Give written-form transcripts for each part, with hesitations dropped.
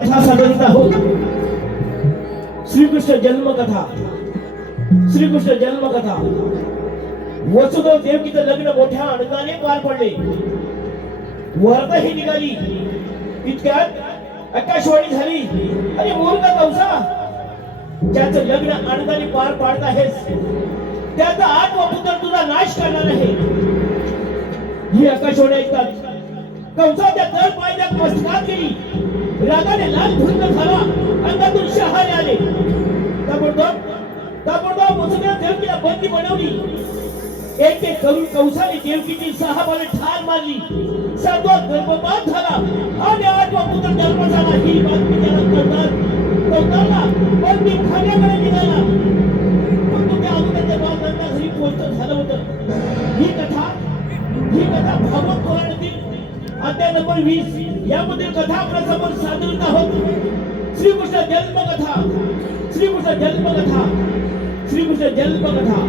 कथा सादरीत आहोत. श्रीकृष्ण जन्मकथा. श्रीकृष्ण जन्मकथा. वसुदेव देवकीचं लग्न मोठ्या आनंदाने पार पडले. वर्धा ही निघाली. इतक्यात आकाशवाणी झाली. अरे मूर्ख कंसा, ज्याचं लग्न आनंदाने पार पाडत आहेस त्याचा आत्मपुत्र तुझा नाश करणार आहे. ही आकाशवाणी ऐकतात कंसा त्या तळ पायद्यात मस्तकात गेली. रागाने लाल धुंद झाला. अंगातून शहारे आले. ताबडतोब वसुदेव देवकीला बंदी बनवली. एक एक करून कंसाने देवकीची 6 बाणे ठार मारली. 7वा गर्भपात झाला आणि 8वा पुत्र जन्म झाला. ही बातमी त्याला कळताना बंदी खाण्याकडे निघाला. पण त्या अगोदरच्या बाळांना घरी पोहोचत झालं होतं. ही कथा भागवत पुराणातील अध्याय नंबर 20 यामधील कथा आपल्या समोर सादरीत आहोत. श्रीकृष्ण जन्मकथा. श्रीकृष्ण जन्मकथा. श्रीकृष्ण जन्मकथा.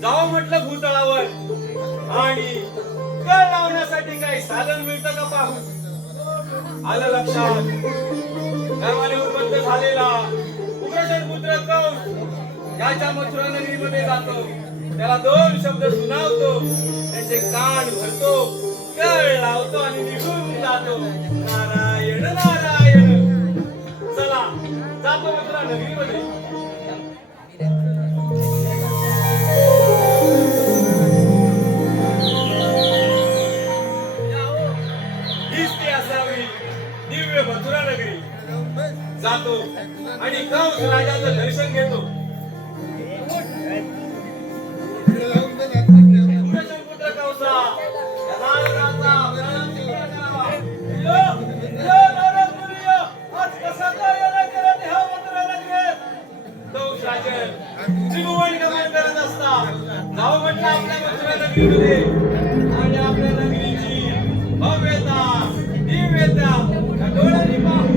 जावं म्हटलं भूतळावर आणि कर लावण्यासाठी काही साधन मिळतं का पाहून आलं लक्षात. गर्वाने उत्पन्न झालेला उग्रसेन पुत्र कंस याच्या मथुरा नगरीमध्ये जातो. त्याला 2 शब्द सुनावतो. त्याचे कान भरतो, कळ लावतो आणि निघून जातो. नारायण नारायण. चला जातो मथुरा नगरीमध्ये. मथुरा नगरी जातो आणि कंस राजाचं दर्शन घेतो. पुत्र कंसा आज कसा काय करत हा मथुरा नगरीत. कंस राजन त्रिभुवन गमन करत असता जाऊ म्हटलं आपल्या मथुरा नगरीमध्ये आणि आपल्या नगरीची भव्यता दिव्यता डोळ्यांनी पाहू.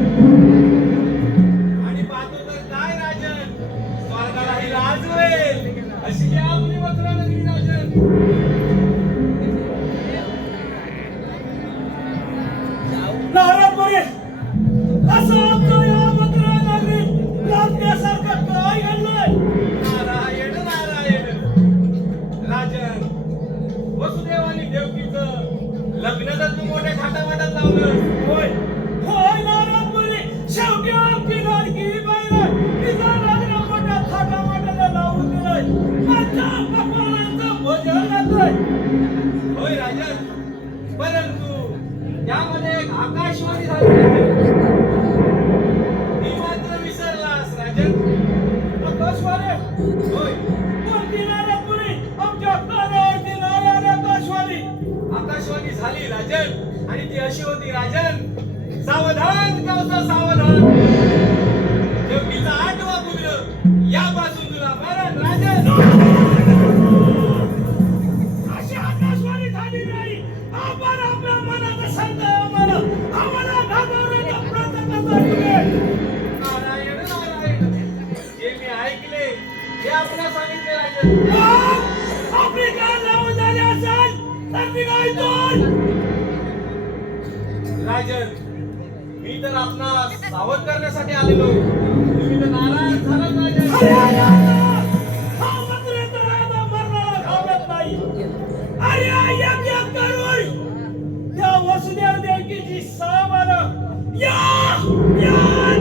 होय राजन, परंतु त्यामध्ये एक आकाशवाणी झाली ती मात्र विसरलास राजन. आकाशवाणी होय, कोणती नारापुरी आमच्या कानावरती नारायण आकाशवाणी. आकाशवाणी झाली राजन, आणि ती अशी होती राजन, सावधान कवसा सावधान, देवकीचा 8वा पुत्र यापासून तुला मरण राजन. अशी आकाशवाणी झाली नाही. आपण आपल्या मनात सांगताय आम्हाला घाबरण्याचा प्रयत्न करताय. नारायण नारायण, जे मी ऐकले ते आपल्याला सांगितले राजन. आपली कान लावून झाली असेल तर निघायचो. राजन, मी तर आपणास सावध करण्यासाठी आलेलो, तुम्ही तर नाराज झालात राजन. अरे अरे, हा मंत्र तर आता मरणाला घाबरत नाही. अरे एक एक करून त्या वसुदेव देवकीची सामान या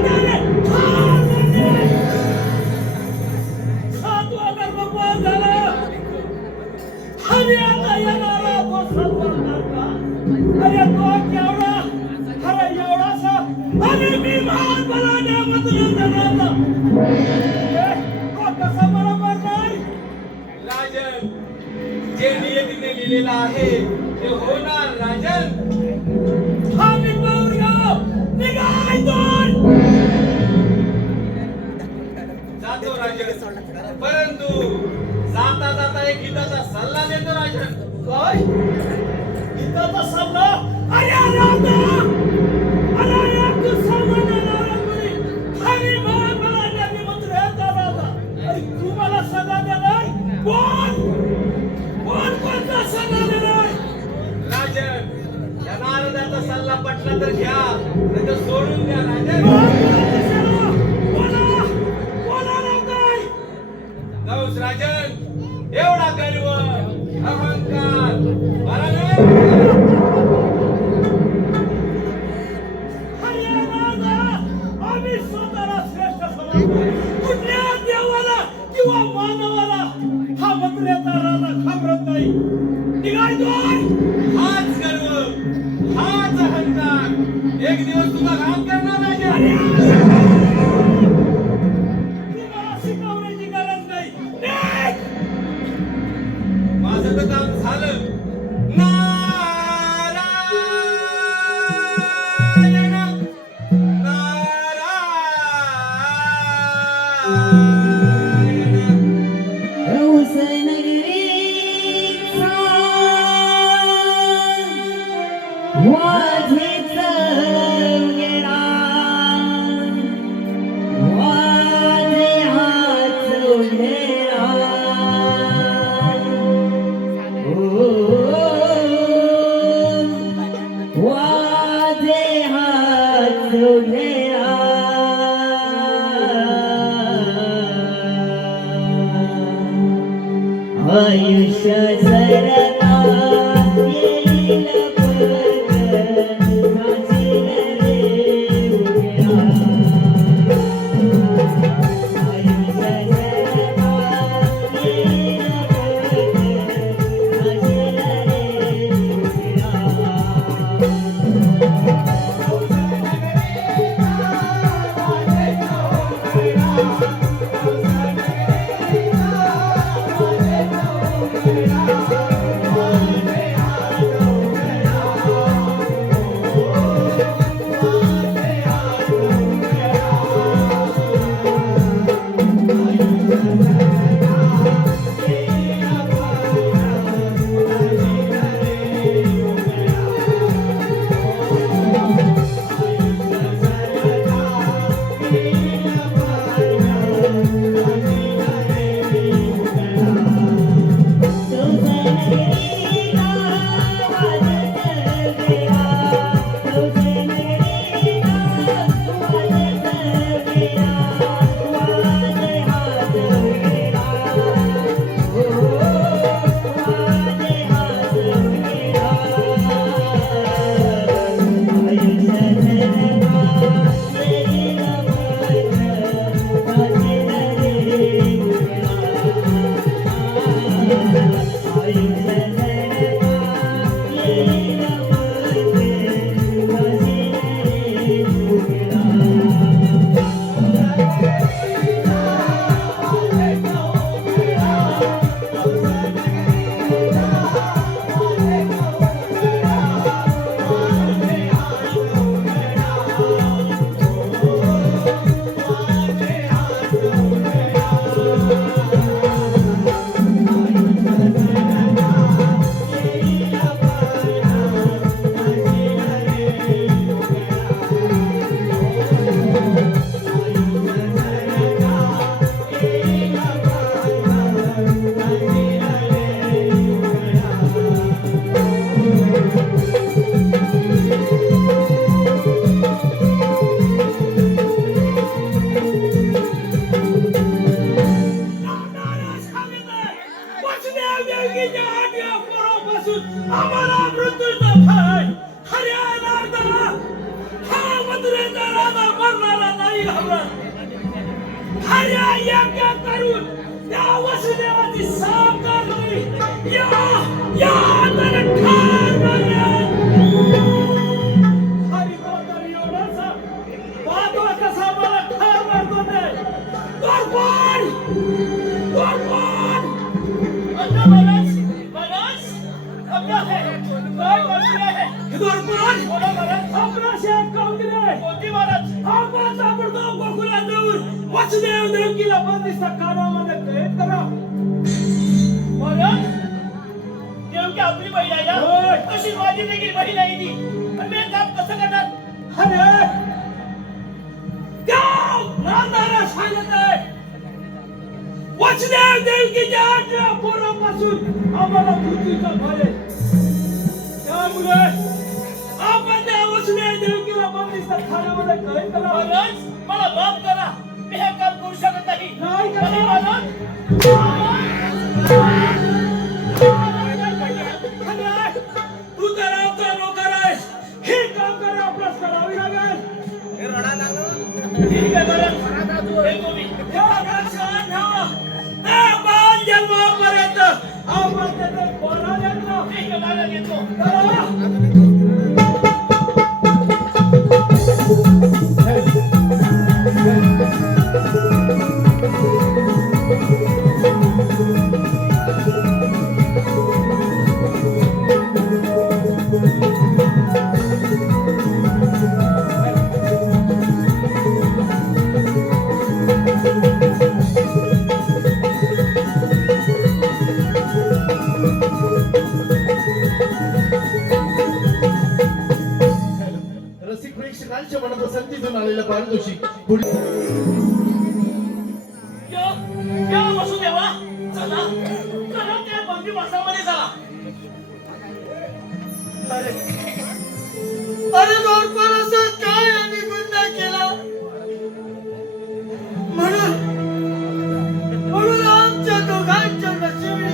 त्याने ठार मारले. 7वा गर्भपात झाला. आणि आता येणारा तो 7वा गर्भ. अरे तो केवढा, अरे एवढासा, आणि मी महान बलाढ्य मंत्र धरला. कसा बरोबर नाही राजन, जे नियतीने लिहिलेलं आहे ते होणार राजन. हा मी पाहून घ्या. निघायचो. जातो राजन, परंतु जाता जाता एक हिताचा सल्ला देतो राजन. काय गीताचा सल्ला? अरे राधा, अरे एक सामान्य नारायणी हरी महान बलाढ्याने मंत्र येता राधा. अरे तू मला सल्ला देणार? कोणता सल्ला देणार? राजन, या नारदाचा सल्ला पटला तर घ्या, नाही तर सोडून द्या राजन. बोला लवकर. जाऊस राजन, एवढा गर्व अहंकार मला नाही. अरे राधा, आम्ही स्वतःला श्रेष्ठ समजतो. कुठल्या देवाला किंवा मानवाला हा मंत्र येता राधा घाबरत नाही. निघायचो. हाच गर्व, हाच अहंकार एक दिवस तुला घात करणार राजन. तुम्हाला शिकवण्याची गरज नाही. निघ. माझं तर काम झालं. नारायण नारायण. आयुष्य सरता येईल परत नाचेल रे उभ्या. आयुष्य सरता येईल परत नाचेल रे उभ्या. Thank you. हऱ्या यज्ञ करून त्या वसुदेवाची साकार होईल. या त्याला ठार मारेल. हरी कोणतरी एवढासा वादवा कसा मला ठार मारतो ते. द्वारपाल अण्णा महाराज अपना है काय बातमी आहे. द्वारपाल बोला महाराज. अपना शेत काम केले कोणती महाराज. आपण ताबडतोब गोकुळात जाऊन वसुदेव देवकीला बंदिस्त कारामध्ये कैद करा. महाराज देवकी आपली बहीण आहे ना. अशी माझी देखील बहीण आहे ती. पण मी काम कसं करणार. अरे देव रामदारा सांगत आहे वसुदेव देवकीच्या 8 पोरापासून आम्हाला मृत्यूचा भय आहे. त्यामुळे आपण त्या वसुदेव देवकीला बंदिस्त खाण्यामध्ये कैद करा. महाराज मला माफ करा. मी हे काम करू शकत नाही. नाही करा महाराज. तू तर आमचा नोकर आहेस. हे काम करा आपल्यास करावी लागेल. ठीक आहे महाराज. हे तुम्ही लक्षात ठेवा. आपण जन्मापर्यंत आपण त्याचे पोरा घेतलो. ठीक आहे महाराज घेतो. रसिक प्रेक्षकांच्या मनपसंतीतून आलेला पारितोषिक या वसुदेवा चला चला त्या बंदीवासामध्ये चला. अरे द्वारपाल असं काय आम्ही गुन्हा केला म्हणून आमच्या दोघांच्या नशिबी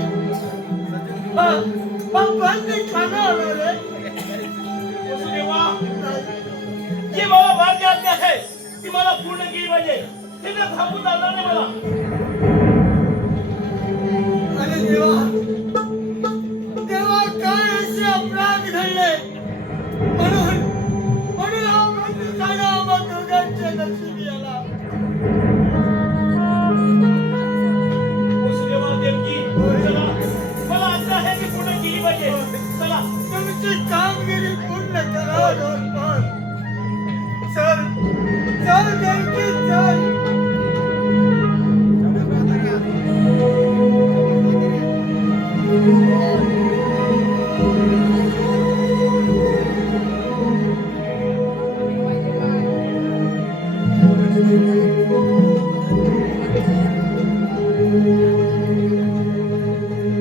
बंदी खाना आला रे. वसुदेवा जी मला मार्ग आज्ञा आहे ती मला पूर्ण केली पाहिजे. ते काय थांबून चालणार नाही मला. अरे देवा काय असे अपराध घडले म्हणून हा बंदी खाना आम्हा दोघांच्या नशिबी आला. वसुदेवा देवकी चला मला आज्ञा आहे ती पूर्ण केली पाहिजे. चला तुमची कामगिरी पूर्ण करा द्वारपाल. चल देवकी चल.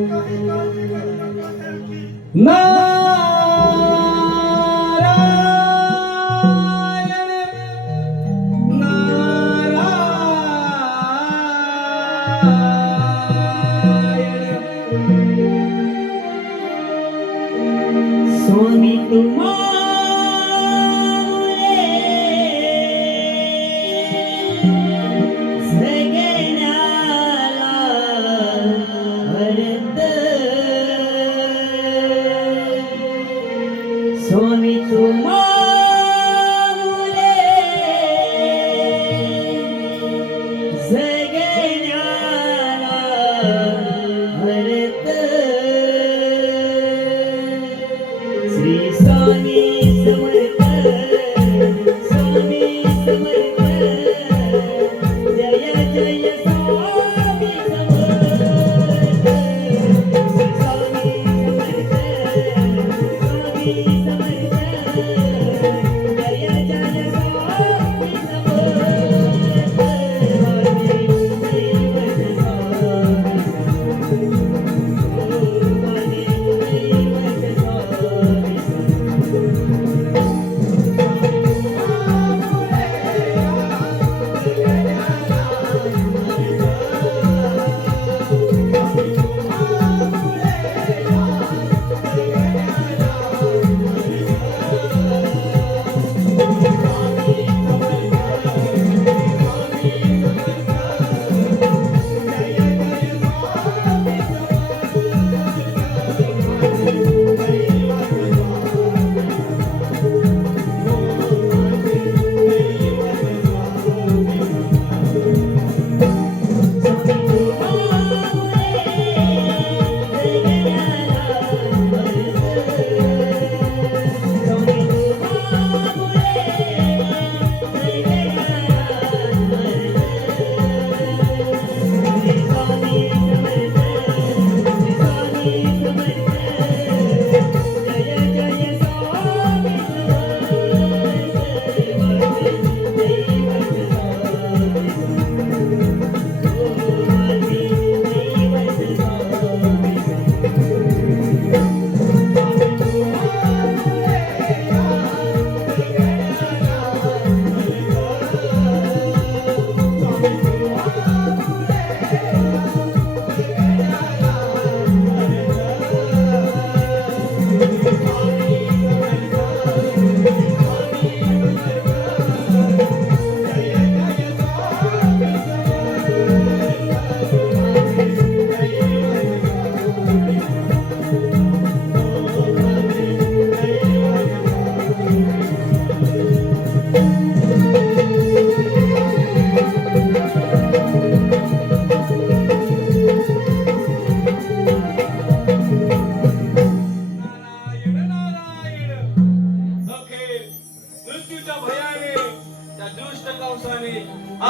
काही काळजी करू नका देवकी. स्वामी तुम्हारे सगळ्याला हरत. स्वामी तुम्हारे सगळ्याला हरत. श्री स्वामी समर्थ स्वामी समर्थ जय जय स्वामी समर्थ. श्री स्वामी समर्थ स्वामी समर्थ जय जय स्वामी समर्थ. स्वामी दैवत स्वामी स्वामी दैवत स्वामी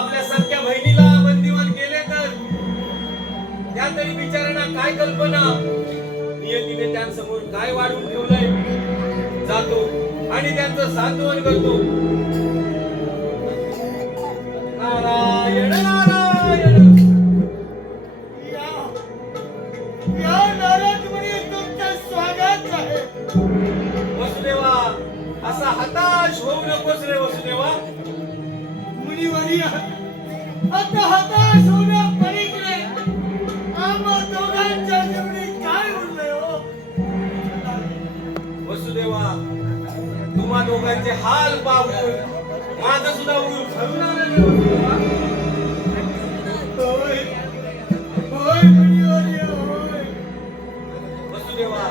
आपल्या सख्या बहिणीला बंदिवान केले तर त्या तरी बिचाऱ्यांना काय कल्पना, नियतीने त्यांसमोर काय वाढून ठेवलंय. जातो आणि त्यांचं सांत्वन करतो. नारायण नारायण. या नारदमुनी तुमचं स्वागत आहे. वसुदेवा असा हताश होऊ नकोस रे वसुदेवा. मुनिवर्य, आता हताश होण्यापलीकडे आम्हा दोघांच्या जीवनी काय उरले हो? वसुदेवा तुम्हा दोघांचे हाल पाहून माझं सुद्धा उर भरून आलं रे वसुदेवा. होय होय मुनिवर्य होय. वसुदेवा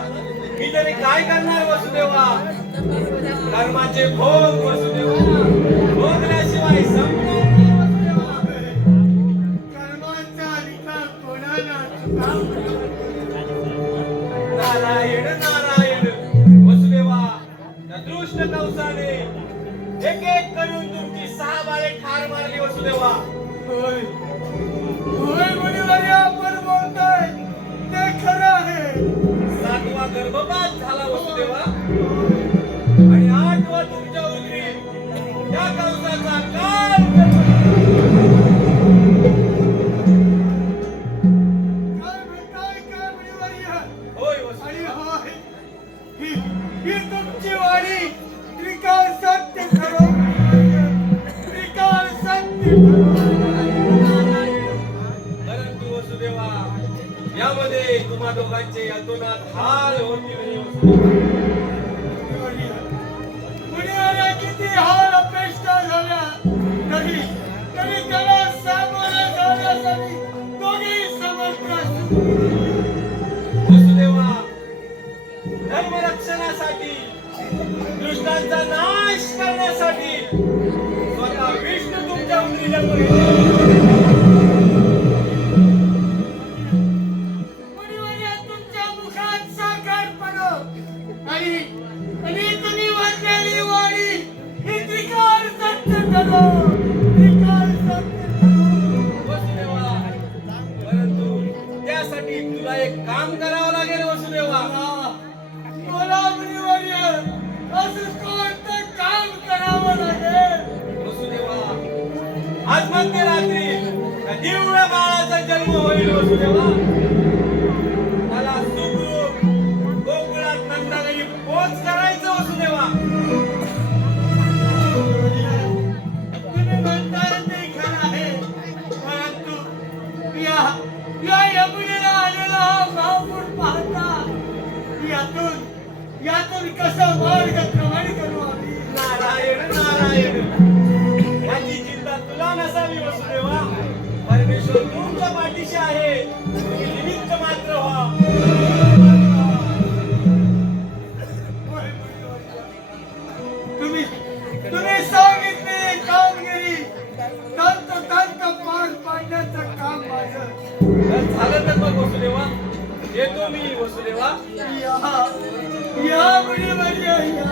मी तरी काय करणार वसुदेवा. कर्माचे भोग वसुदेवा, भोगल्याशिवाय संपणार नाही वसुदेवा. कर्मांचा अधिकार कोणाला चुकावा? नारायण नारायण. वसुदेवा त्या दृष्ट कंसाने एक एक करून तुमची 6 बाळे ठार मारली वसुदेवा. होय होय मुनिवर्य, आपण बोलतोय ते खरं आहे. 7वा गर्भपात झाला वसुदेवा आणि 8वा तुमच्या उदरी त्या कंसाचा काळ काय म्हणताय काय मुनिवर्य? होय आणि वसुदेवा. होय, ही तुमची वाणी त्रिकाळ सत्य खरो. त्रिकाळ सत्य खरो. परंतु वसुदेवा यामध्ये तुम्हा दोघांचे अतोनात हाल होतील रे वसुदेवा. मुनिवर्य, किती हाल अपेक्षा झाल्या तरी तरी त्याला सामोरे जाण्यासाठी दोघेही समर्थ असू. वसुदेवा धर्मरक्षणासाठी, दुष्टांचा नाश करण्यासाठी स्वतः विष्णू तुमच्या उदरी जन्म घेतला. मुनिवर्य, तुमच्या मुखात साकार पडो आणि आणि तुम्ही वाचलेली वाणी ही त्रिकाळ सत्य ठरो. त्रिकाळ सत्य ठरो. वसुदेवा परंतु त्यासाठी तुला एक काम करावं लागेल वसुदेवा. बोला मुनिवर्य, असं कोणतं काम करावं लागेल? वसुदेवा आज मध्यरात्री त्या दिव्य बाळाचा जन्म होईल वसुदेवा. त्याला सुखरूप गोकुळात नंदाघरी पोच करायचं वसुदेवा. तुम्ही म्हणताय ते खरं आहे, परंतु या यमुनेला आलेला हा भावपूर पाहता यातून कसं मार्ग क्रमण करू आम्ही? नारायण नारायण. याची चिंता तुला नसावी वसुदेवा. परमेश्वर तुमच्या पाठीशी आहे. तुम्ही निमित्त मात्र व्हा. होय, तुम्ही सांगितले कामगिरी तंत पार पाडण्याचं काम माझं. तर झालं तर मग वसुदेवा येतो मी वसुदेवा. या मुनिवर्य या.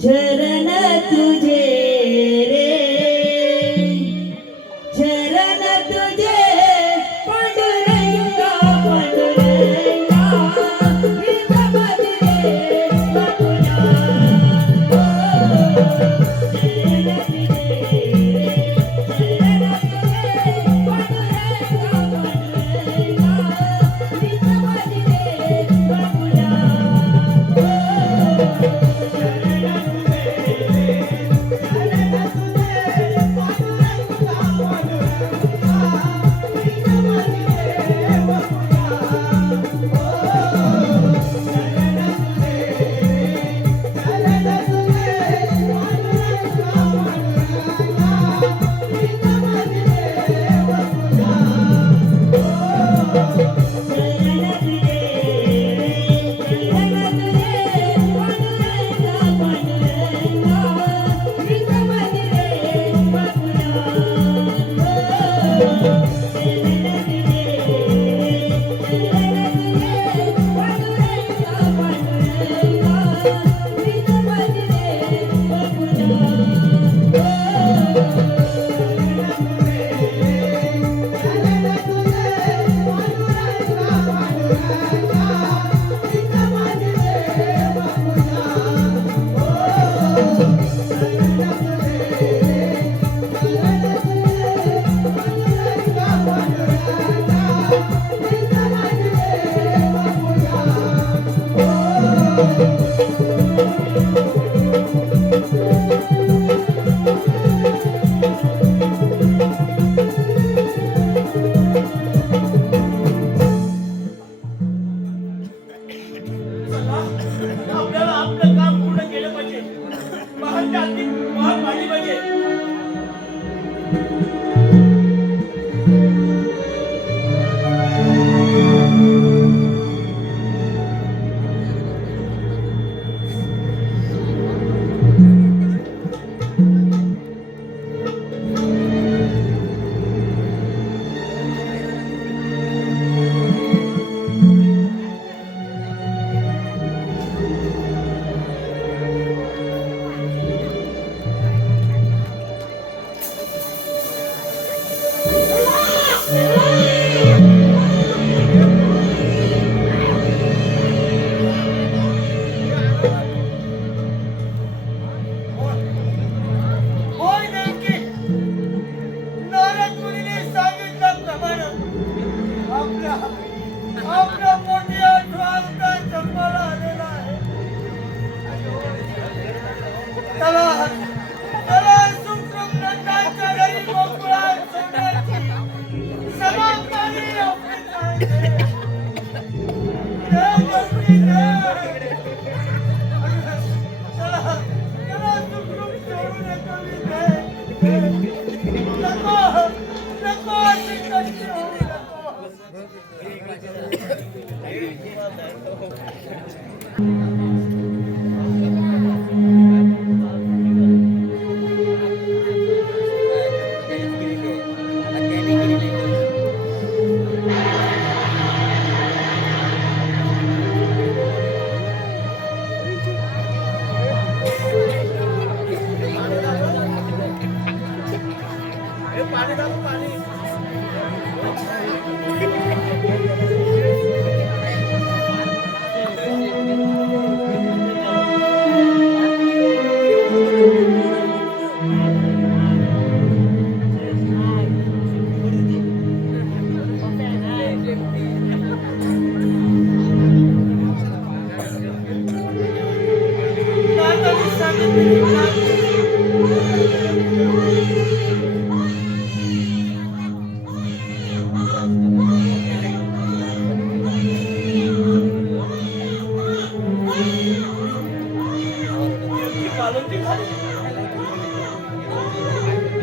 चरण तुझे रे, चरण तुझे पांडुरंगा पांडुरंगा, विठ्ठल रे तुझ्या. चरण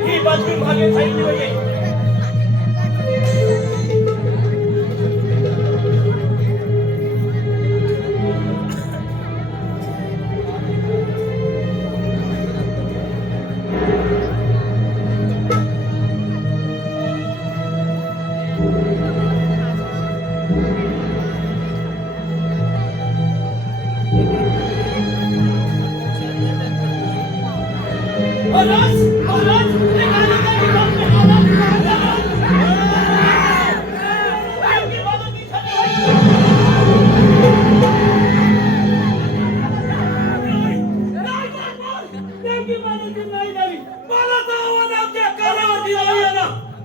ही बातमी मागे सांगितली पाहिजे. महाराज महाराज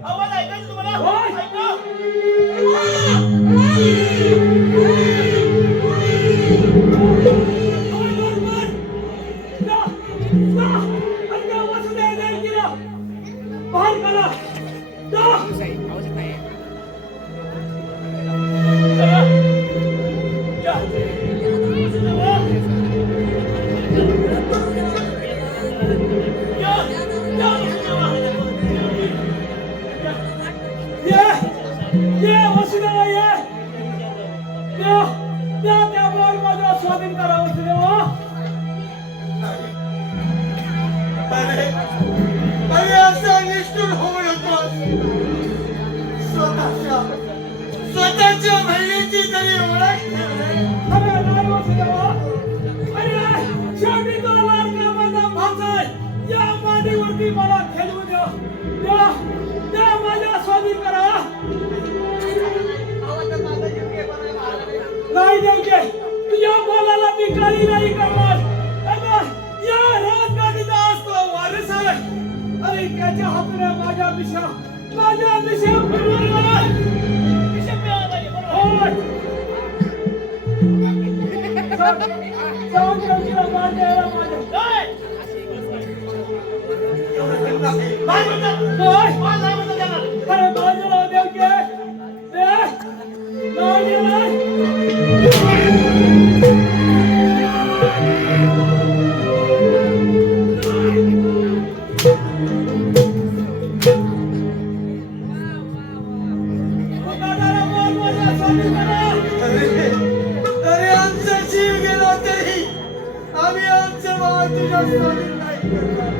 आवाज ऐकायचं तुम्हाला स्वाधीन करावं देवा. अरे असा निष्ठुर होऊ नकोस. स्वतःच्या बहिणीची तरी ओळख ठेव रे. अरे नाही वसुदेवा. अरे शेवटी तो लाडका माझा भाचा आहे. या मांडीवरती मला खेळू द्या. त्या माझ्या स्वाधीन करा. नाही देवके या बोलाला मी काही नाही करणार. या राजगादीचा असतो वारस आहे. अरे त्याच्या हातून माझ्या मिशा फिरवणार. होय. जाऊन देवकीला मार द्यायला माझ्या. काय म्हणतात? होय. अरे माझ्या नाव देवके. नाही. अरे आमचा जीव गेला तरी आम्ही आमच्या भावा तुझ्या स्वाधीन नाही करणार.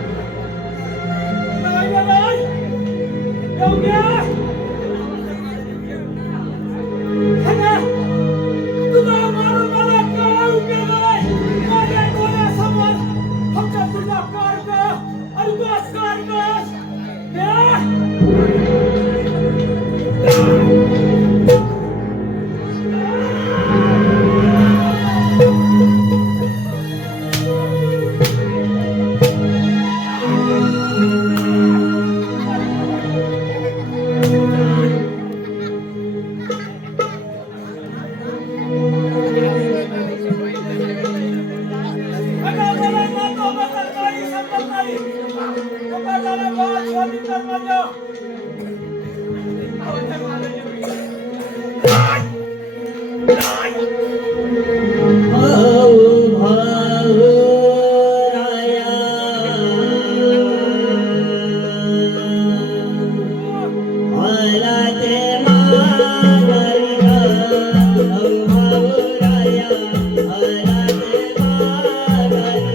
तुला मारून मला काय उपयोग आहे. माझ्या डोळ्यासमोर फक्त तुझा कार्ड आणि तुझा कार्ड. भाऊ भाऊ राया आला ते माघारी भाऊ भाऊ राया आला ते माघारी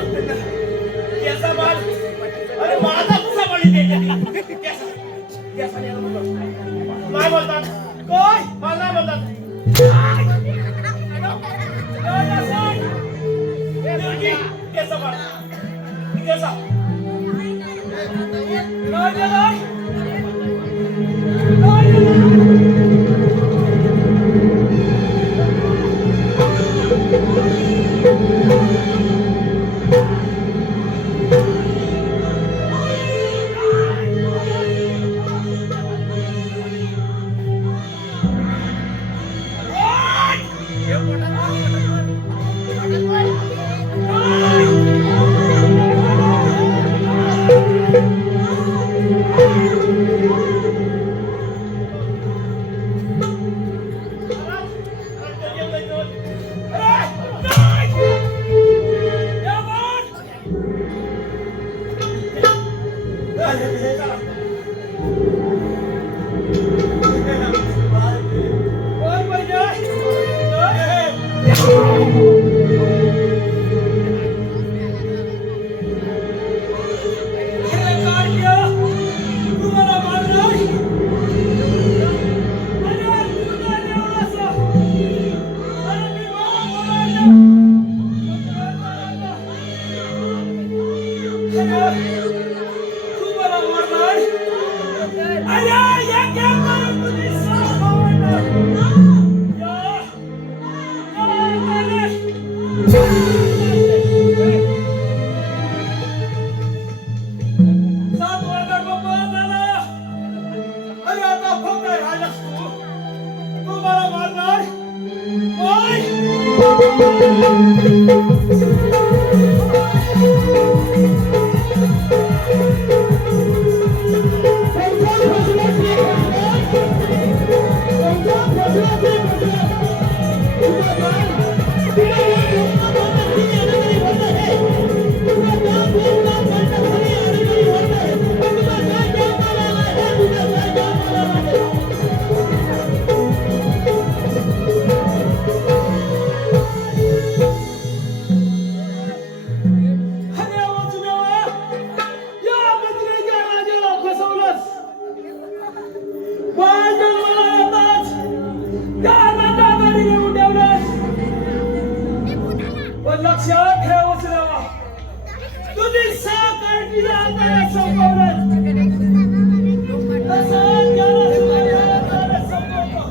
केसा बाळ. अरे माझा कसा बाळ इथे? नाही बोलतात काय मला नाही बोलतात. केसा बाळ केसा अरे वासुदेवा, या मंत्र्याच्या राजाला फसवलंस. माझ्या मला येताच त्याला दादाने उठवलंस. पण लक्षात ठेव वासुदेवा, तुझी साखर आता संपवलंस. तसं त्याला सुद्धा त्याला संपवतो.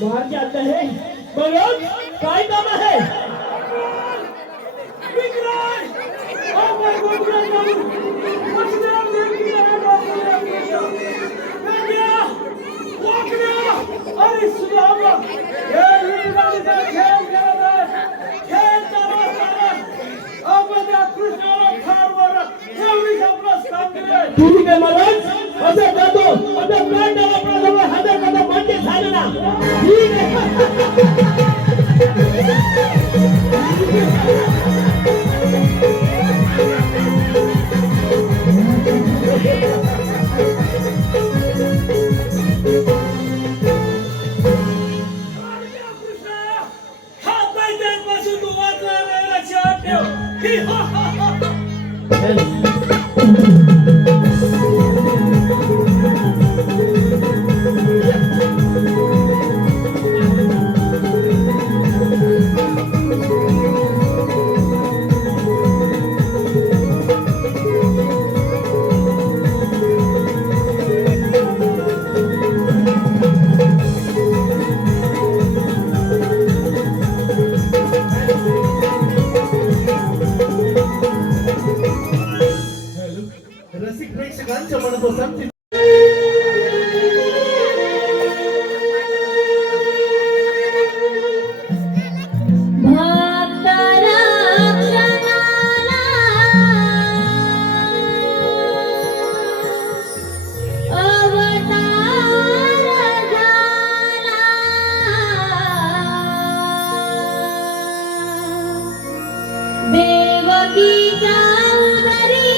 बाहर जाते हैं बोलो काय काम आहे तुम्ही काय महाराज असं करतो आता प्राणाला प्रथम हजर करता म्हणजे झालं ना ठीक आहे रसिक प्रेक्षकांच्या मनपसंत देवकीच्या उदरी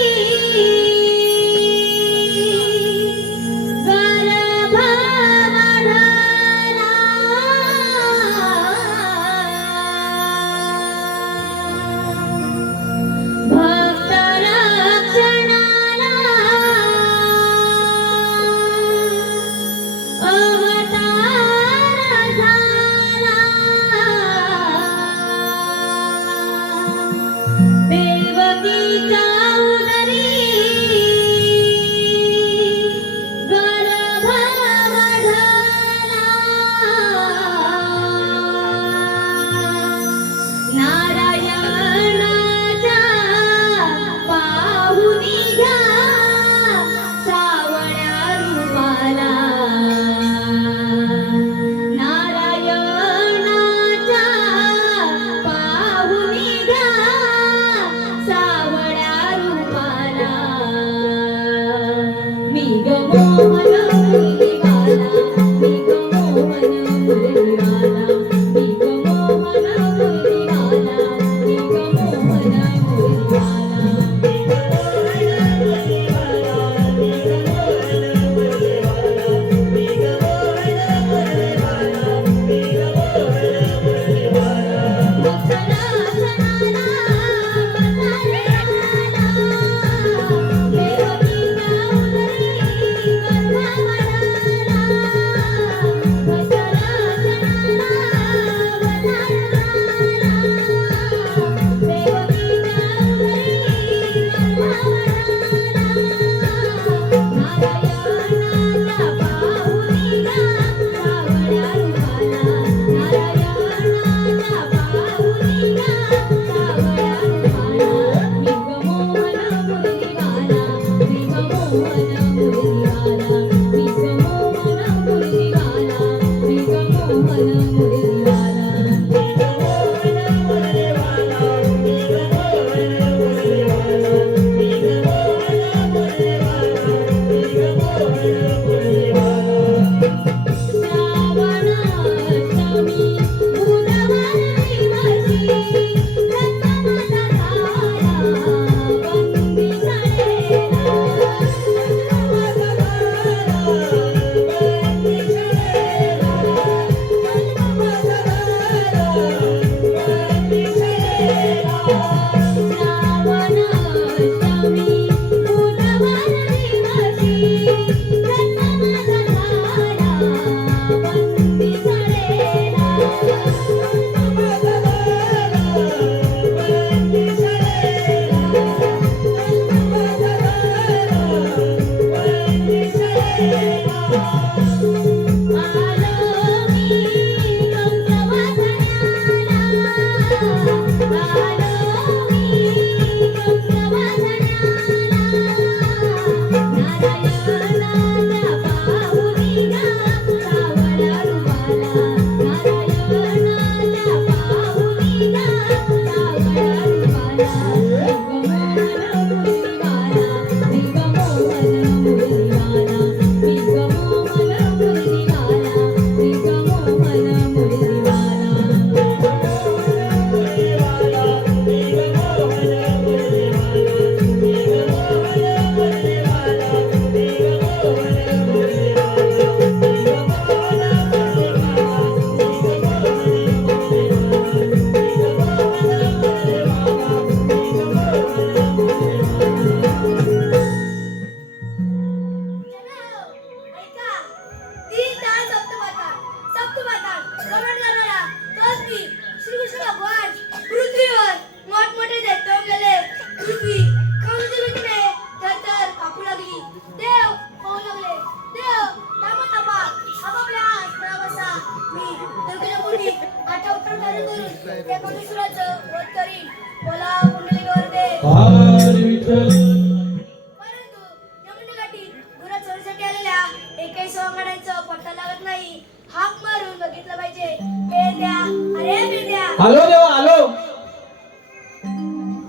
आलो देवा आलो.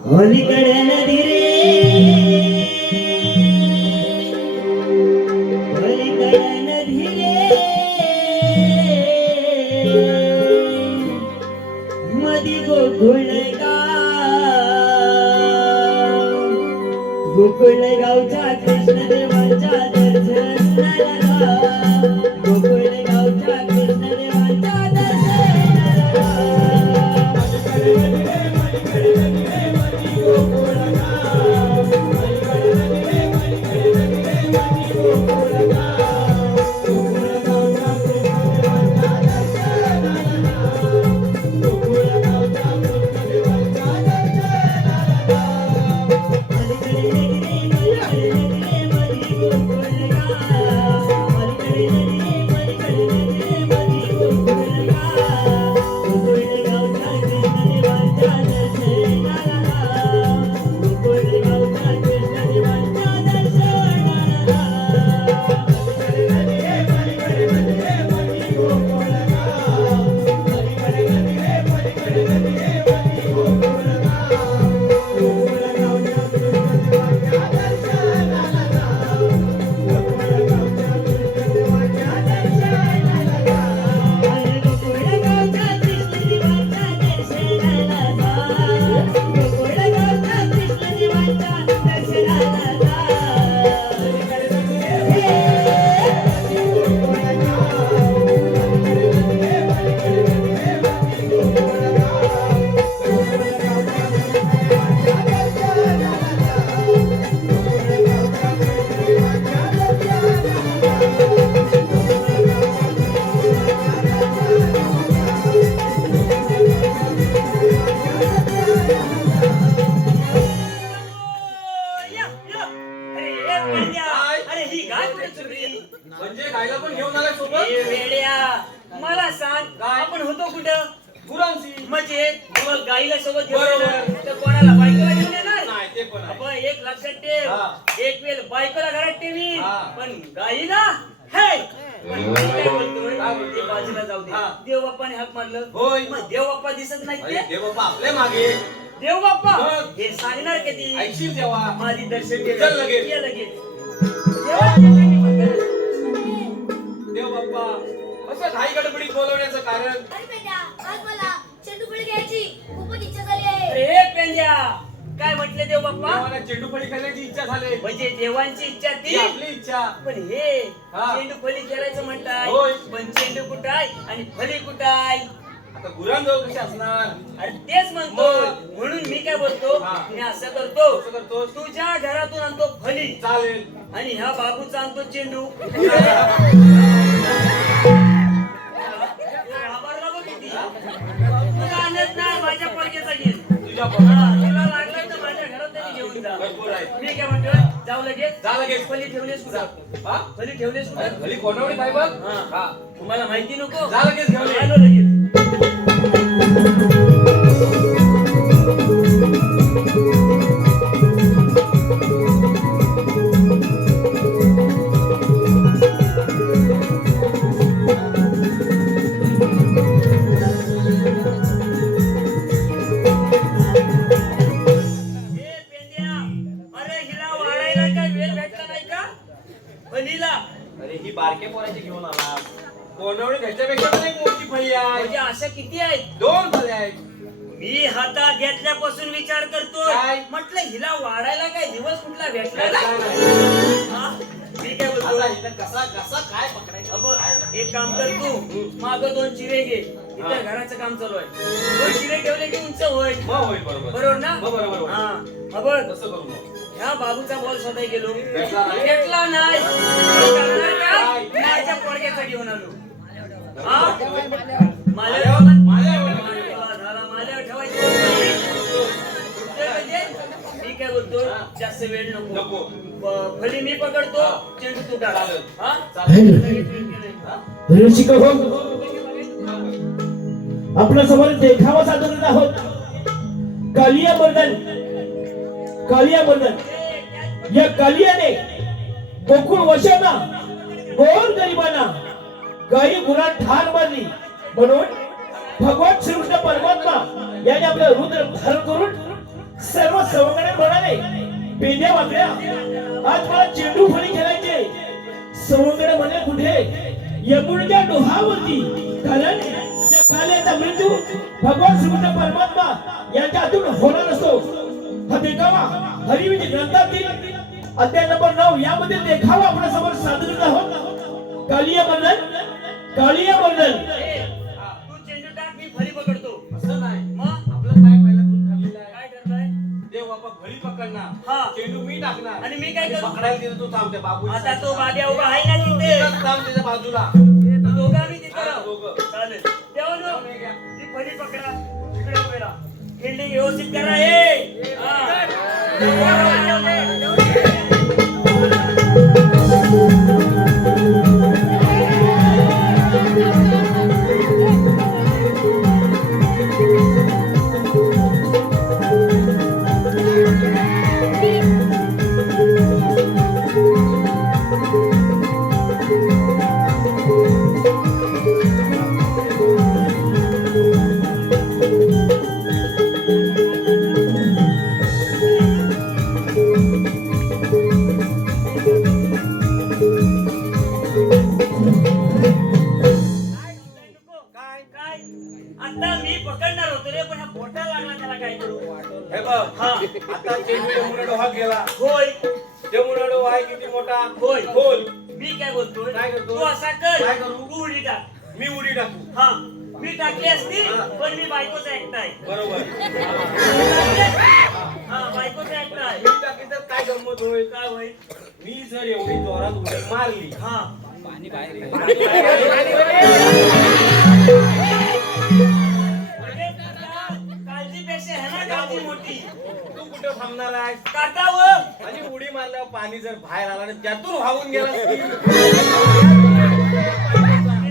होलीकडे नदी रे होलीकडे नदी रे मधी गोकुळगावच्या कृष्णदेवाच्या दर्शनाला गोकुळगावच्या कृष्णदेवाच्या म्हणजे खायला पण घेऊन आलाय सोबत. मला सांग काय? आपण होतो कुठं गुरांची म्हणजे तुला गाईला सोबत घेऊन बरोबर. येणार, तर कोणाला बायकोला घेऊन येणार नाही ते ते पण आहे. आपण एक लक्षात ठेव, हा. एक वेळ बायकोला घरात ठेवी, हा. पण गाईला हे पण मी काय बोलतोय, काय बोलतोय? ते बाजूला जाऊ दे. हा. देव बाप्पाने हाक मारलं, होय. मग देव बाप्पा दिसत नाही अरे ते देव बाप्पा आपल्या मागे देव बाप्पा मग? हे सांगणार कधी? ऐकशील तेव्हा माझी दर्शन घे. चल लगेच. ये लगेच. देवा, देवाने म्हणलं. देव बाप्पा असं घाई गडबडीत बोलवण्याचं कारण अरे बेटा, आज मला चेंडू फळी घ्यायची खूपच इच्छा झाली आहे. अरे पेंड्या, काय म्हटले देव बाप्पा? देवाला चेंडू फळी खेळण्याची इच्छा झाली म्हणजे देवांची इच्छा ती ती, आपली इच्छा पण हे हा. चेंडू फली खेळायचं म्हणताय, होय. पण चेंडू कुठं आहे आणि फली कुठं आहे? आता गुरांजवळ कशी असणार अरे तेच म्हणतो, मग? म्हणून मी काय बोलतो, हा. मी असं करतो, कसं करतोस तुझ्या घरातून आणतो फली चालेल आणि ह्या बाबूचा आणतो चेंडू. घाबरला बघ किती. तुला आणत नाही, माझ्या पोरग्याचा घेईल. तुझ्या हा, बाप्पा तुला लागलं तर माझ्या घरात तरी घेऊन जा. भरपूर आहे. मी काय म्हणतोय, जाऊ लगेच. जा लगेच. फली ठेवलेस कुठं? हा फली ठेवलेस कुठं? घरी कोणावडी काय बघ हा. हा तुम्हाला माहिती नको? जा लगेच घेऊन ये. आलो लगेच. ए पेंड्या, अरे हिला वाढायला काय वेळ भेटला नाही का? फलीला अरे ही बारके पोराची घेऊन आला कोणावडी घ्यायच्यापेक्षा पण एक मोठी फळी आहे म्हणजे अशा किती आहेत? 2 फळ्या आहेत मी हातात घेतल्यापासून विचार करतो, काय? म्हटलं हिला वाढायला काय दिवस कुठला भेटला भेटला नाही? नाही. हा? मी काय आता बोलतो, इथं कसा कसा काय पकडायचं अब एक काम कर तू, माग 2 चिरे घे, हा. इथं घराचं काम चालू आहे. 2 चिरे ठेवले की उंच होईल. मग होईल बरोबर बरोबर ना? मग बरोबर होईल. हा. बरोबर. तसं करू मग ह्या बाबूचा बॉल स्वतः गेलो, भेटला नाही. भेटला नाही. मग करणार काय? माझ्या पोरग्याचा घेऊन आलो. हा? माझ्यावर झाला, माझ्यावर ठेवायचं. कुठे म्हणजे? मी काय बोलतो, जास्त वेळ नको. नको. फली मी पकडतो, हा. चेंडू तू टाक. चालेल. हा? चालेल. ऋषिक हो, आपल्या समोर देखावा सादर आहोत. कालिया मर्दन, कालिया मर्दन, या कालियाने गोकुळ वशांना, गोर गरिबांना गाई गुरां ठार मारली, म्हणून भगवान श्रीकृष्ण परमात्मा याने आपलं रुद्र धारण करून सर्व सवंगडे म्हणाले, पेंड्या वाकड्या, आज मला चेंडू फळी खेळायचे. सवंगडे म्हणे कुठे? यमुनेच्या डोहावरती, कारण त्या काल्याचा मृत्यू भगवान श्रीकृष्ण परमात्मा यांच्या हातून होणार असतो. हा देखावा हरिविजय ग्रंथातील अध्याय नंबर 9 यामध्ये देखावा आपल्या समोर सादर करत आहोत. कालिया वर्णन, कालिया वर्णन. तू चेंडू टाक, मी फली पकडतो. असं नाही मग आपलं काय पहिल्यातून ठरलेलं आहे काय करताय? देव बाप्पा फळी पकडणार हा. चेंडू मी टाकणार आणि मी काय करू? पकडायला तिथं तू थांबते बाबू आता तो बाब्या उभा आहे ना तिथे, थांब त्याच्या बाजूला दोघं आम्ही तिथे हा, राहू. दोघं. चालेल. देवानो, जाऊन ये घ्या. ती फली पकडा, इकडे उभे राहा. फिल्डिंग व्यवस्थित करा. ए हा. काय काय आता मी पकडणार होतो रे, पण हा बोटा लागला, त्याला काय करू? हे बघ हा. आता चेंडू यमुना डोहात गेला होय यमुना डोहा आहे किती मोठा होय. खोल मी काय बोलतोय, काय करतो? तू असा कर, काय करू? तू उडी टाक. मी उडी टाकू हा, मी टाकली असती, हा. पण मी बायकोचा ऐकता आहे. बरोबर हा, बायकोचा ऐकता आहे. मी टाकली तर काय गंमत होईल काय होईल? मी जर एवढी जोरात उडी मारली हा, काळजीपेक्षा है ना काळजी मोठी. तू कुठं थांबणार आहेस काटावर आणि उडी मारल्यावर पाणी जर बाहेर आला आणि त्यातून वाहून गेला मी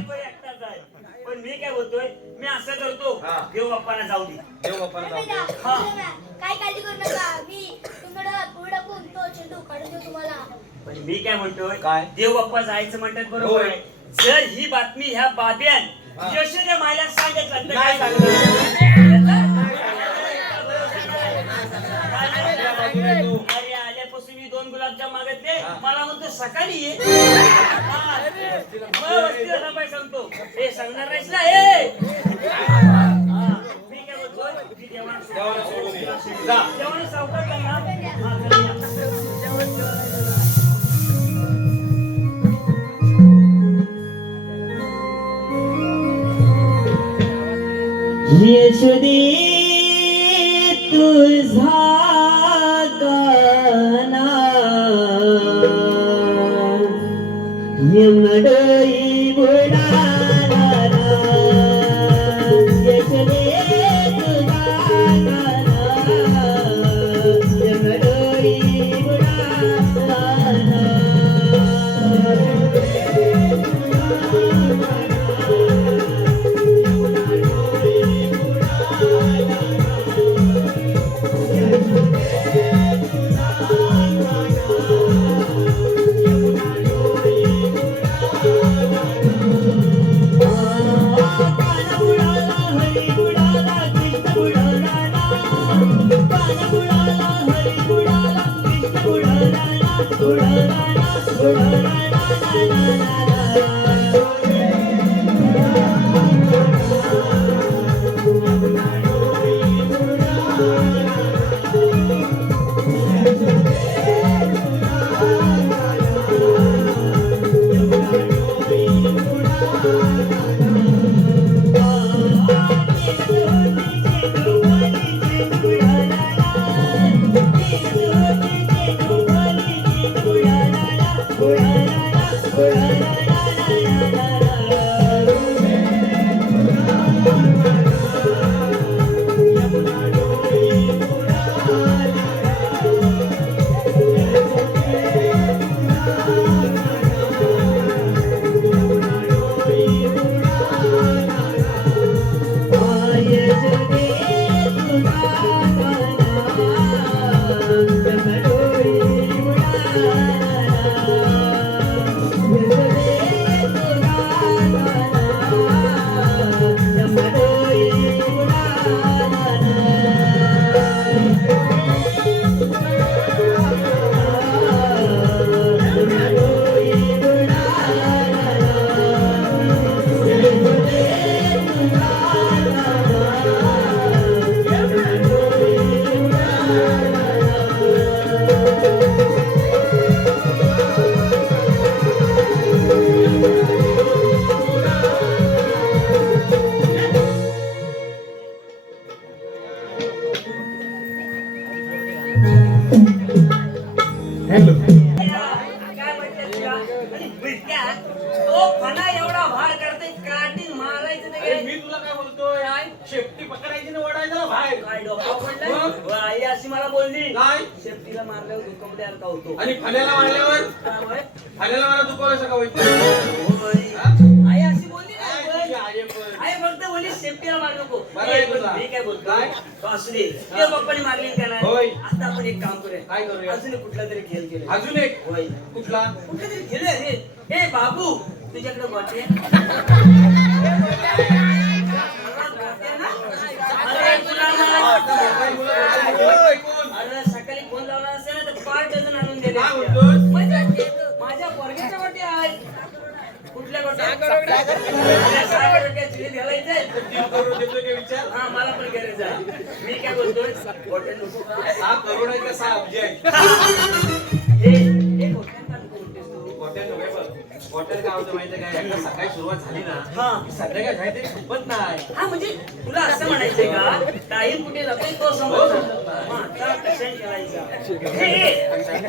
पण एकटाच आहे. पण मी काय बोलतोय, मी असं करतो, हा. देव बाप्पाला जाऊ दे. देव बाप्पा अरे जाऊ बेटा, दे. हा. चला ना, काय काळजी करू नका. मी तुमच्याकडे चेंडू काढून देऊ तुम्हाला. पण मी काय म्हणतोय काय? देव बाप्पा जायचं म्हणतात बरोबर होय. आहे. जर ही बातमी ह्या बाब्यान यशोदे मायला सांगितलं तर नाही काय अरे आल्यापासून मी 2 गुलाबजाम मागितले, मला म्हणतो सकाळी ये. हा. मग वस्तीला थांबाय सांगतो. हे सांगणार नाहीस ना हे. हा. मी काय बोलतोय की देवाला सोडून ये. जा. जेवण सावकाश कर ना. हा, घरी या. यशोदे तुझा गाना यमडोई बुडाला यशोदे तुझा गाना यमडोई बुडाला हॅलो काय म्हटलं तुला? आणि बिडक्या, तो फणा एवढा भार करते काठी मारायचं नाही अरे काय? मी तुला काय बोलतोय शेपटी पकडायची ना ओढायचं ना बाहेर. काय डोकं पडलंय? मग? व आई अशी मला बोलली नाही. शेपटीला मारल्यावर दुखवल्यासारखा होतो. आणि फण्याला मारल्यावर काय होय? फण्याला मला दुखवायचं का होईल? आई अशी बोलली ना आई, पण. आई पण. आई फक्त बोलली शेपटीला मार नको. बरं आहे पण तुझा. मी काय बोलतो काय? तो असू दे. ते बाप्पाने मारली का नाही? होय. आता आपण एक काम करूया. काय करूया? अजून एक कुठला तरी खेळ केलं. अजून एक होय. कुठला? कुठला तरी खेळ आहे रे. हे बाबू तुझ्याकडे गोटे अरे तुला अरे सकाळी फोन लावला असेल ना तर 5 डझन आणून दिले काय बोलतोस? माझ्या पोरग्याच्या गोटे आहेत. कुठल्या गोट्या? 6 गोट्या चिलीत घालायचंय. 3 करोड देतोय का विचार? हा मला पण गरज आहे. मी काय बोलतोय गोट्या नको का? 6 करोड आहे का 6 अब्ज आहे? हे गोट्या का नको म्हणतेस तू? हॉटेल नको आहे बघ. हॉटेल काय होतं माहितीये का? एकदा सकाळी सुरुवात झाली ना हा. की संध्याकाळी काहीतरी संपत नाही. हा म्हणजे तुला असं म्हणायचंय का टाईम कुठे जातोय तो समजतो. हा चला कशाने खेळायचा?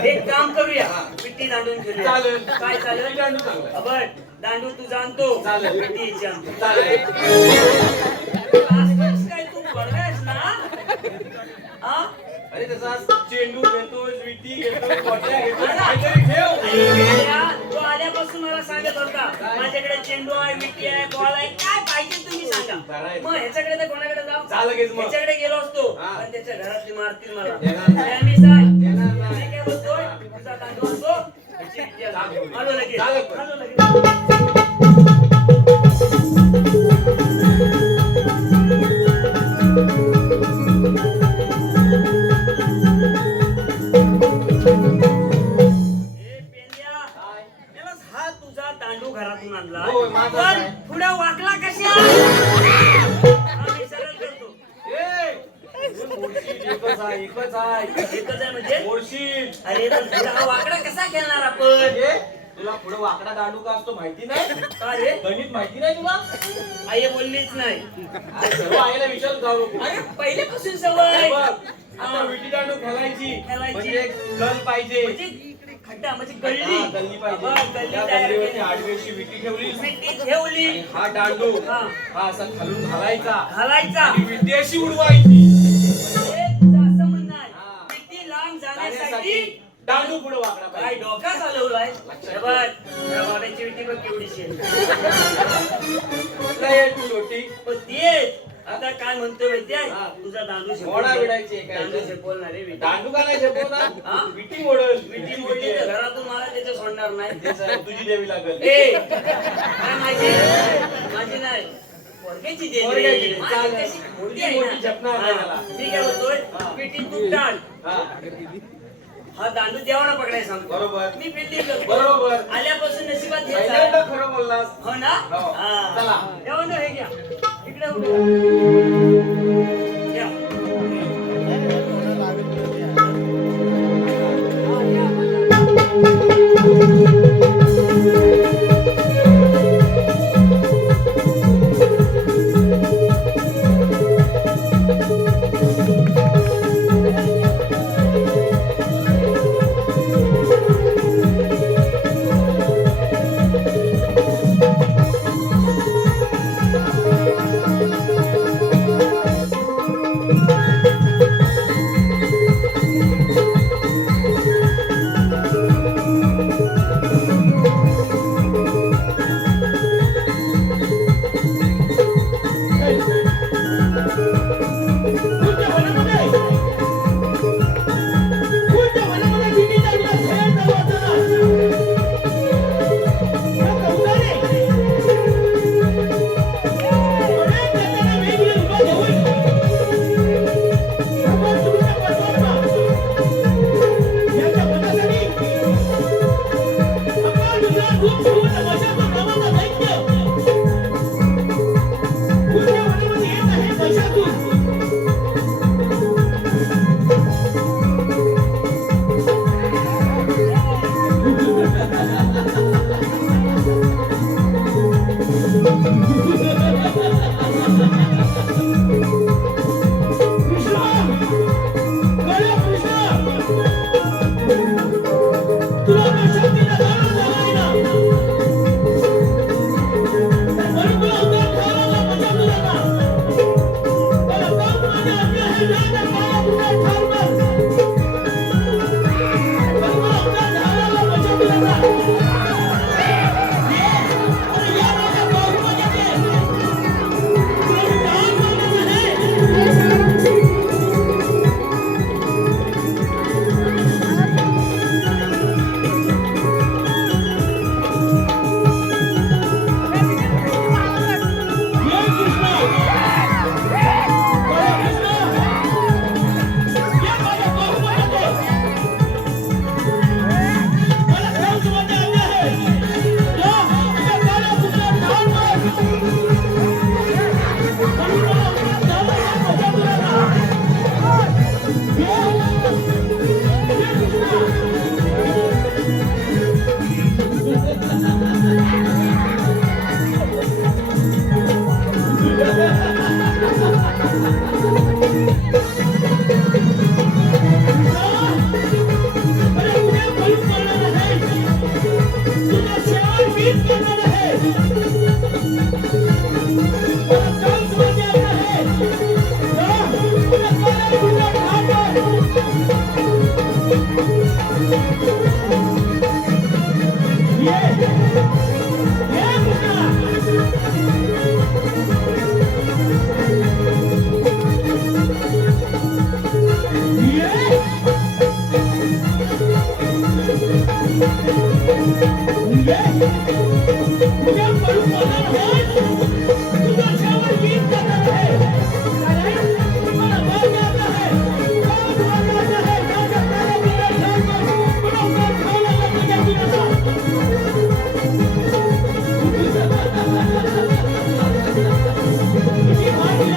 एक काम करूया पिट्टी दांडून खेळूया. चालेल. काय चालेल? दांडू चांगलं. अबट दांडू तू जाणतो चालेल. पिट्टी हिची आणतो. चालेल. असतोस काय तू बघायस ना? हा? अरे तसा चेंडू घेतो, विटी घेतो, गोट्या घेतो, काहीतरी ठेव. या, तो आल्यापासून मला सांगत होता माझ्याकडे चेंडू आहे विटी आहे बॉल आहे काय पाहिजे तुम्ही सांगा. चालेल. मग ह्याच्याकडे तर कोणाकडे जाऊ? चाल लगेच मग. ह्याच्याकडे गेलो असतो हा. पण त्याच्या घरातली मारतील मला. देणार नाही. त्या मी सांग देणार नाही. मी काय बोलतोय मोठा दांडू असतो त्याची विद्या लागते. आलो लगेच चालत. आलो लगेच. ए पेंड्या, यालाच हा तुझा दांडू घरातून आणला होय, माझाच पण आहे. पुढे वाकला कशा आम्ही सरळ करतो. एकच आहे एकच आहे एकच आहे म्हणजे मोर्शीद. अरे पण पुढे हा वाकडा कसा खेळणार आपण म्हणजे तुला पुढे वाकडा दांडू का असतो माहिती नाही? का रे गणित माहिती नाही तुला? आई बोललीच नाही. आज सर्व आईला विचारून जाऊ नको. अरे पहिल्यापासून सवय बघ, आता विटी दांडू खेळायची खेळायची. म्हणजे गल पाहिजे. म्हणजे खड्डा म्हणजे गल्ली हा, गल्ली पाहिजे. हा, गल्ली त्या तयार गल्लीवरती केली. आडवी अशी विटी ठेवली विटी ठेवली आणि हा दांडू हा. हा असा खालून घालायचा घालायचा आणि विटी अशी उडवायची. म्हणजे तुझं असं म्हणणं आहे हा. विटी लांब जाण्यासाठी जाण्यासाठी दांडू पुढे वाकडा काय पाहिजे. डोका चालवलाय लक्षात हे बघ या बाबाची विटी बघ केवढीशी आहे. कुठला आहे तू छोटी? पण तेच आता काय म्हणतोय माहिती आहे हा. तुझा दांडू मोडा विडायची आहे काय? दांडू शेपवणार रे विटी. दांडू का नाही झेपवणार? हा? विटी मोडल. विटी मोडली तर घरातून मला त्याच्या सोडणार नाही. तेच आहे, तुझी द्यावी लागेल. ए काय माझी नाही पोरग्याची दे रे. पोरग्याची दे, माझी चालेल. कशी मोठी आहे मोठी ना. झेपणार नाही हा. त्याला. मी काय बोलतोय हा. विटी तू टाळ हा, हा दांडू देवाना पकडायला सांगतो बरोबर. मी फिल्डिंग करतो बरोबर. आल्यापासून नशिबात हेच पहिल्यांदा आहे. खरं बोललास. हो ना हो. हा. चला. देवानं हे घ्या इकडे उभे घ्या. उद्या पळून जाणार आहेस. तुझा शेवट गीत करणार आहे. कारण तुम्हाला मागायचं आहे. काम मागायचं आहे. माझ्या घरामध्ये ठेवतो. बरोबर ठेवलं तर तुझ्या जीवाचा. तुझी मागणी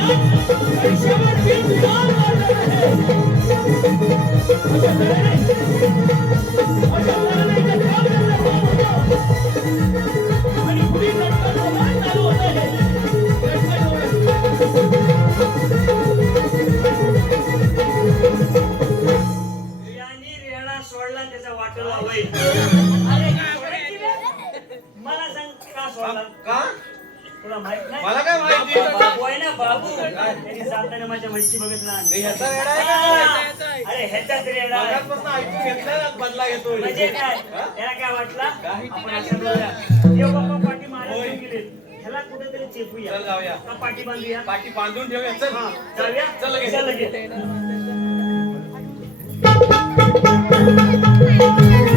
आणि शेवट गीत गाऊन मारणार आहे. अशा तऱ्हेने काम करण्यात होतं. आणि पुढील रंगप्रसार चालू होत आहे. यांनी रेणा सोडला त्याचा वाटला होईल. अरे काय सोडायची रे? मला सांग का सोडला? का तुला माहित नाही? मला काय माहिती? बाबू आहे ना बाबू. त्यांनी जाताना माझ्या म्हशी बघितला. ह्याचा रेडा आहे का? अरे ह्याचाच रेडा आहे. मगाचपासून ऐकून घेतलं ना, बदला घेतोय. म्हणजे काय हा? त्याला काय वाटला काय? आपण अशा करूया. देव बाप्पा पाठी महाराज होय. गेले ह्याला कुठेतरी चेपूया. चल जाऊया. का पाठी बांधूया. पाठी बांधून ठेवूया. चल जाऊया चल लगेच. चल लगेच. Thank you.